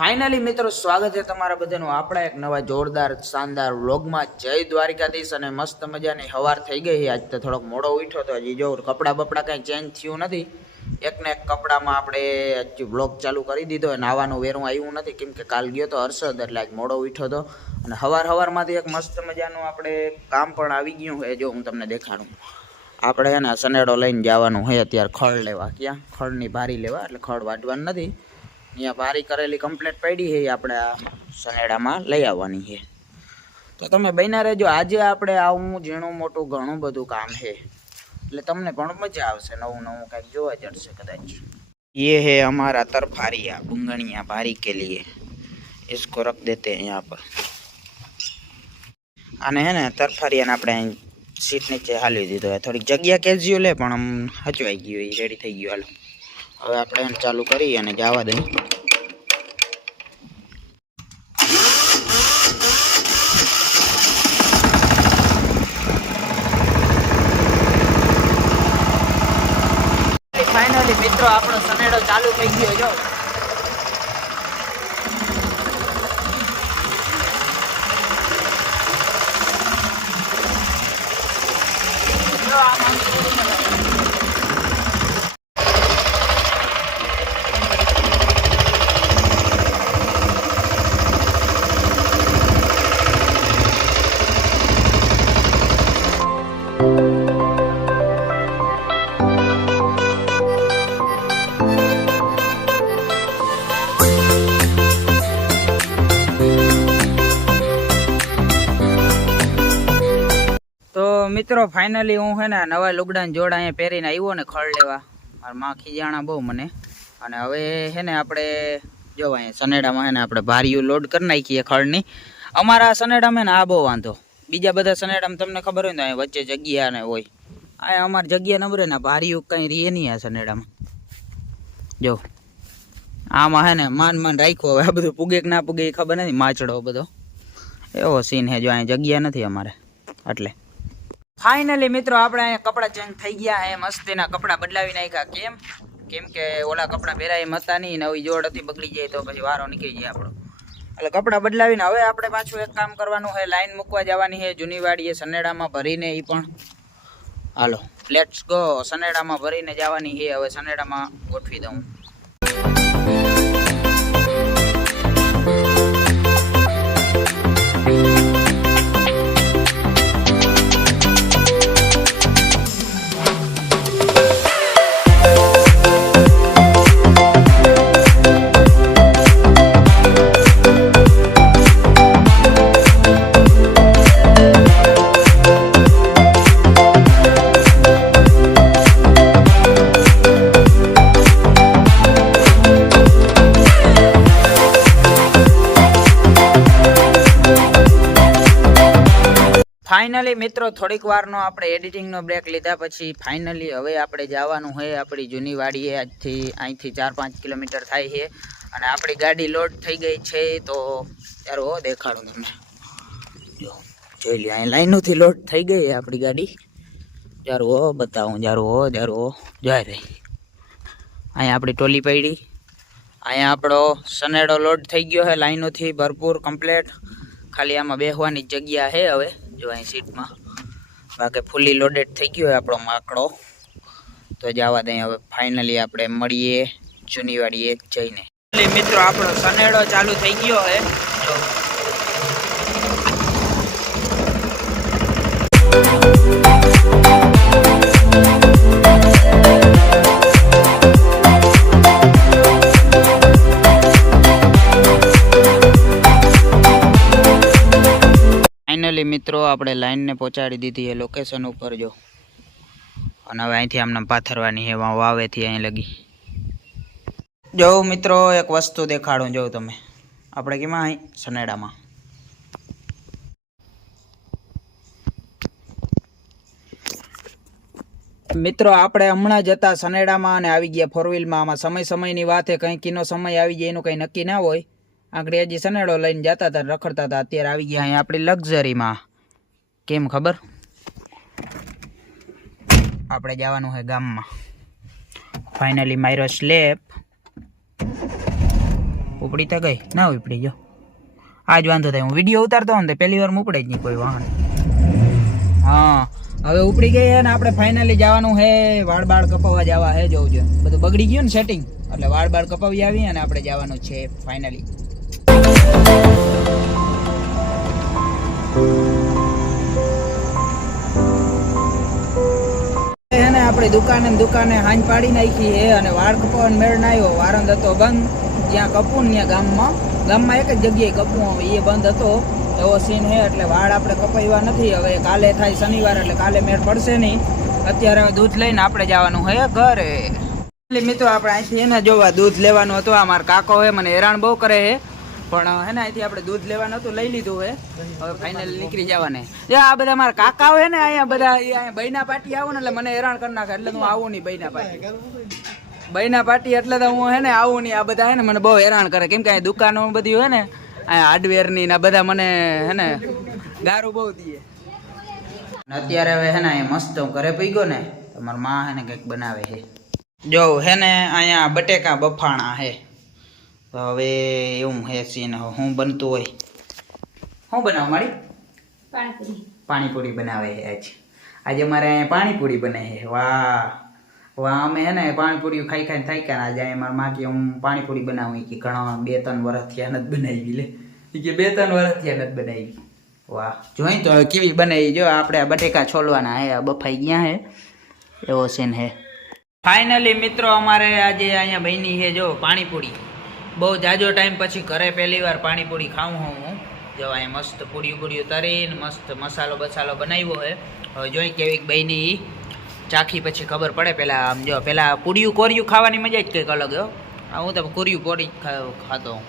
Finally મિત્રો સ્વાગત છે તમારા બધાનું આપણા એક નવા જોરદાર શાનદાર વ્લોગમાં। જય દ્વારિકાધીશ। અને મસ્ત મજાની સવાર થઈ ગઈ। આજ તો થોડોક મોડો ઉઠ્યો તો હજી જો કપડાં બપડા કંઈ ચેન્જ થયું નથી। એકને એક કપડામાં આપણે હજી વ્લોગ ચાલુ કરી દીધો। નાવાનું વેરું આવ્યું નથી કેમ કે કાલ ગયો તો હર્ષદ એટલે આજ મોડો ઉઠ્યો તો। અને સવારમાંથી એક મસ્ત મજાનું આપણે કામ પણ આવી ગયું છે। જો હું તમને દેખાડું, આપણે છે ને સનેડો લઈને જવાનું હોય અત્યારે ખડ લેવા। ક્યાં? ખડની ભારી લેવા, એટલે ખડ વાટવાનું નથી। અહીંયા ભારી કરેલી કમ્પ્લીટ પડી છે, આપણે આ સનેડામાં લઈ આવવાની છે। તો તમે બન્યા રહેજો। આજે આપણે આવું ઝીણું મોટું ઘણું બધું કામ છે, એટલે તમને પણ મજા આવશે। નવું નવું કંઈક જોવા જશે કદાચ। ये है हमारा तरफारिया बुंगणिया भारी के लिए, इसको रख देते हैं यहाँ पर। आने है ने तरफारिया ने આપણે સીટ નીચે હાલી દીધો है। થોડીક જગ્યા કેઝ્યુઅલ હે પણ આમ હચવાઈ ગયું, એ રેડી થઈ ગયું। હાલો હવે આપણે ચાલુ કરી અને જવા દઈએ। ફાઇનલી મિત્રો આપણો સનેડો ચાલુ થઈ ગયો। જો મિત્રો ફાઇનલી હું છે ને નવા લુગડાને જોડા અહીંયા પહેરીને આવ્યો ને ખડ લેવા। મારા માં ખીજાણા બહુ મને। અને હવે છે ને આપણે જો અહીંયા સનેડામાં છે ને આપણે ભારીયું લોડ કરી નાખીએ ખડની। અમારા સનેડામાં ને આ બહુ વાંધો, બીજા બધા સનેડામાં તમને ખબર હોય ને અહીંયા વચ્ચે જગ્યા ને હોય, આ અમારી જગ્યા નબળે ને ભારીયું કંઈ રીએ નહીં આ સનેડામાં। જો આમાં છે ને માન રાખ્યો, હવે આ બધું પૂગે કે ના પૂગે ખબર નથી, માચડો બધો એવો સીન છે। જો અહીંયા જગ્યા નથી અમારે એટલે। ફાઇનલી મિત્રો આપણે અહીંયા કપડાં ચેન્જ થઈ ગયા હે, મસ્તીના કપડાં બદલાવી નાખ્યા। કેમ કે ઓલા કપડાં પહેરાય એમ હતા નહીં, નવી જોડ હતી બગડી જાય તો પછી વારો નીકળી જાય આપણો, એટલે કપડાં બદલાવીને હવે આપણે પાછું એક કામ કરવાનું છે, લાઈન મૂકવા જવાની છે જૂની વાડીએ સનેડામાં ભરીને। એ પણ હાલો લેટ્સ ગો, સનેડામાં ભરીને જવાની છે। હવે સનેડામાં ગોઠવી દઉં। ફાઇનલી મિત્રો થોડીક વારનો આપણે એડિટિંગનો બ્રેક લીધા પછી ફાઇનલી હવે આપણે જવાનું છે આપણી જૂની વાડીએ। અહીંથી 4-5 કિલોમીટર થાય છે અને આપણી ગાડી લોડ થઈ ગઈ છે। તો યાર હો દેખાડું તમને, જો જોઈ લો અહીં લાઈનોથી લોડ થઈ ગઈ છે આપણી ગાડી। યાર હો બતાવું, યાર હો જોઈ રહી, અહીંયા આપણી ટોલી પડી, અહીંયા આપણો સનેડો લોડ થઈ ગયો છે લાઈનોથી ભરપૂર કમ્પ્લેટ। ખાલી આમાં બેસવાની જગ્યા છે હવે, જો અહીં સીટમાં, બાકી ફૂલી લોડેડ થઈ ગયો હોય આપણો માકડો। તો જવા દઈએ હવે ફાઇનલી આપણે મળીએ જૂની વાડીએ જઈને। મિત્રો આપણો સનેડો ચાલુ થઈ ગયો છે। ફાઇનલી મિત્રો આપણે લાઈનને પહોંચાડી દીધી છે લોકેશન ઉપર। જો અને હવે અહીંથી આમને પાથરવાની છે વાવેથી અહીં લગી। જો મિત્રો એક વસ્તુ દેખાડું, જો તમે આપણે કેમાં અહીં સનેડામાં મિત્રો આપણે હમણાં જતા સનેડામાં અને આવી ગયા 4 વ્હીલમાં। આમાં સમયની વાત છે, કંઈ કીનો સમય આવી જાય એનું કંઈ નક્કી ના હોય। આગળ હજી સનેડો લઈને જતા હતા, રખડતા હતા, અત્યારે આવી ગયા અહીંયા આપણી લક્ઝરીમાં। કેમ ખબર? આપણે જવાનું છે ગામમાં। ફાઇનલી મારો સ્લેપ ઉપડી તો ગઈ ના ઉપડી જો આજ વાંધો થાય હું વિડીયો ઉતારતો હોઉં ને પહેલી વાર ઉપડે જ નહીં કોઈ વાહન હા હવે ઉપડી ગઈ હે ને આપણે ફાઇનલી જવાનું હે વાળ બાળ કપાવવા જવા હે જોવું જોઈએ બધું બગડી ગયું ને સેટિંગ એટલે વાળ બાળ કપાવી આવી અને આપણે જવાનું છે ફાઇનલી એને આપણી દુકાને હાંજ પાડી નાખી હે અને વાળ કપાવવાનો મેળ ના આવ્યો વારંદ હતો બંધ જ્યાં કપું ને ત્યાં ગામમાં એક જ જગ્યાએ કપું આવે એ બંધ હતો એવો સીન હે એટલે વાળ આપણે કપાવ્યા નથી હવે કાલે થાય શનિવાર એટલે કાલે મેળ પડશે નહીં અત્યારે દૂધ લઈને આપણે જવાનું હે ઘરે મિત્રો આપણે અહીંથી એને જોવા દૂધ લેવાનું હતું આ મારા કાકો હે મને હેરાન બહુ કરે હે પણ હે ને અહીંથી આપણે દૂધ લેવાનું હતું લઈ લીધું હે હવે ફાઇનલ નીકળી જવાને આ બધા મારા કાકા હોય ને અહીંયા બધા અહીંયા બૈના પાર્ટી આવું ને એટલે મને હેરાન કરી નાખે એટલે હું આવું નહીં બૈના પાર્ટી એટલે તો હું હે ને આવું નહીં આ બધા હે ને મને બહુ હેરાન કરે કેમ કે અહીં દુકાનો બધી હોય ને અહીંયા હાર્ડવેરની ને બધા મને હે ને ગારું બહુ દે અત્યારે હવે હે ને અહીંયા મસ્ત હું ઘરે પી ગયો ને તમારા માં હે ને કંઈક બનાવે છે જો હે ને અહીંયા બટેકા બફાણા હે તો હવે એવું હે સીન હું બનતું હોય શું બનાવ મારી પાણીપુરી બનાવે છે આજે મારે અહીંયા પાણીપુરી બને છે વાહ અમે હે ને પાણીપુરી ખાઈ થાય કે આજે મારા માં કે હું પાણીપુરી બનાવું કે ઘણા 2-3 વર્ષ થયા નથી બનાવી લે કે 2-3 વર્ષ થયા નથી બનાવી વાહ જોઈ તો કેવી બનાવી જો આપણે બટેકા છોલવાના હે બફાઈ ગયા હે એવો સીન હે ફાઇનલી મિત્રો અમારે આજે અહીંયા બની છે જો પાણીપુરી બહુ જાજો ટાઈમ પછી ઘરે પહેલી વાર પાણીપુરી ખાઉં હું જો અહીંયા મસ્ત પૂરીઓ તરીને મસ્ત મસાલો બનાવ્યો હે હવે જોઈ કેવી બની ચાખી પછી ખબર પડે પેલા આમ જો પેલા પૂરીયું કોરિયું ખાવાની મજા જ કંઈક અલગ હો હું તો પૂરીયું પોરી ખાતો હું